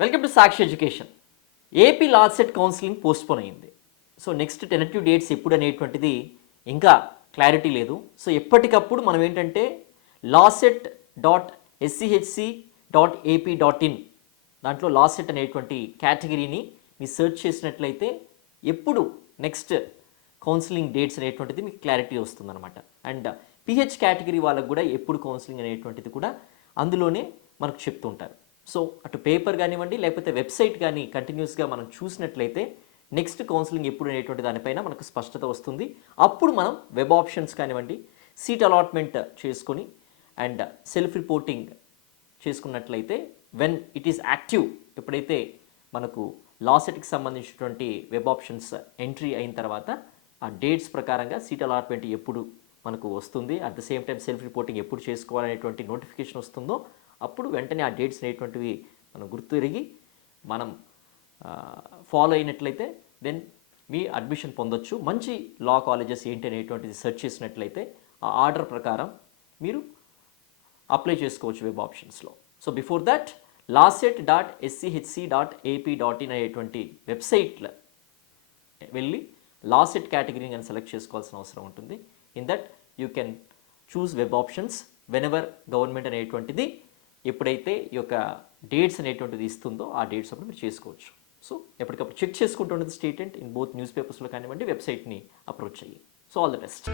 Welcome to Sakshi education. AP law set counselling postpone అయింది. So next టెనటివ్ dates ఎప్పుడు అనేటువంటిది ఇంకా క్లారిటీ లేదు. సో ఎప్పటికప్పుడు మనం ఏంటంటే lawset.schc.ap.in దాంట్లో లాసెట్ అనేటువంటి కేటగిరీని మీరు సెర్చ్ చేసినట్లయితే ఎప్పుడు నెక్స్ట్ కౌన్సిలింగ్ డేట్స్ అనేటువంటిది మీకు క్లారిటీ వస్తుందన్నమాట. అండ్ పిహెచ్ కేటగిరీ వాళ్ళకు కూడా ఎప్పుడు కౌన్సిలింగ్ అనేటువంటిది కూడా అందులోనే మనకు చెప్తుంటారు. సో అటు పేపర్ కానివ్వండి లేకపోతే వెబ్సైట్ కానీ కంటిన్యూస్గా మనం చూసినట్లయితే నెక్స్ట్ కౌన్సిలింగ్ ఎప్పుడు అనేటువంటి దానిపైన మనకు స్పష్టత వస్తుంది. అప్పుడు మనం వెబ్ ఆప్షన్స్ కానివ్వండి, సీట్ అలాట్మెంట్ చేసుకొని అండ్ సెల్ఫ్ రిపోర్టింగ్ చేసుకున్నట్లయితే వెన్ ఇట్ ఈస్ యాక్టివ్, ఎప్పుడైతే మనకు లాసెట్కి సంబంధించినటువంటి వెబ్ ఆప్షన్స్ ఎంట్రీ అయిన తర్వాత ఆ డేట్స్ ప్రకారంగా సీట్ అలాట్మెంట్ ఎప్పుడు మనకు వస్తుంది, at the same time self reporting ఎప్పుడు చేసుకోవాలనేటువంటి నోటిఫికేషన్ వస్తుందో అప్పుడు వెంటనే ఆ డేట్స్ అనేటువంటివి మనం గుర్తురిగి మనం ఫాలో అయినట్లయితే దెన్ మీ అడ్మిషన్ పొందొచ్చు. మంచి లా కాలేజెస్ ఏంటి అనేటువంటిది సెర్చ్ చేసినట్లయితే ఆ ఆర్డర్ ప్రకారం మీరు అప్లై చేసుకోవచ్చు వెబ్ ఆప్షన్స్లో. సో బిఫోర్ దట్ lawset.schc.ap.in అనేటువంటి వెబ్సైట్లో వెళ్ళి లాసెట్ కేటగిరీని అని సెలెక్ట్ చేసుకోవాల్సిన అవసరం ఉంటుంది. In that you can choose web options when ever government అనేటువంటిది ఎప్పుడైతే ఈ యొక్క డేట్స్ అనేటువంటిది ఇస్తుందో ఆ డేట్స్ అప్పుడు మీరు చేసుకోవచ్చు. సో ఎప్పటికప్పుడు చెక్ చేసుకుంటూ ఉంటుంది స్టేటెంట్ ఇన్ బోత్ న్యూస్ పేపర్స్లో కానివ్వండి, వెబ్సైట్ని అప్రోచ్ అయ్యి. So all the best.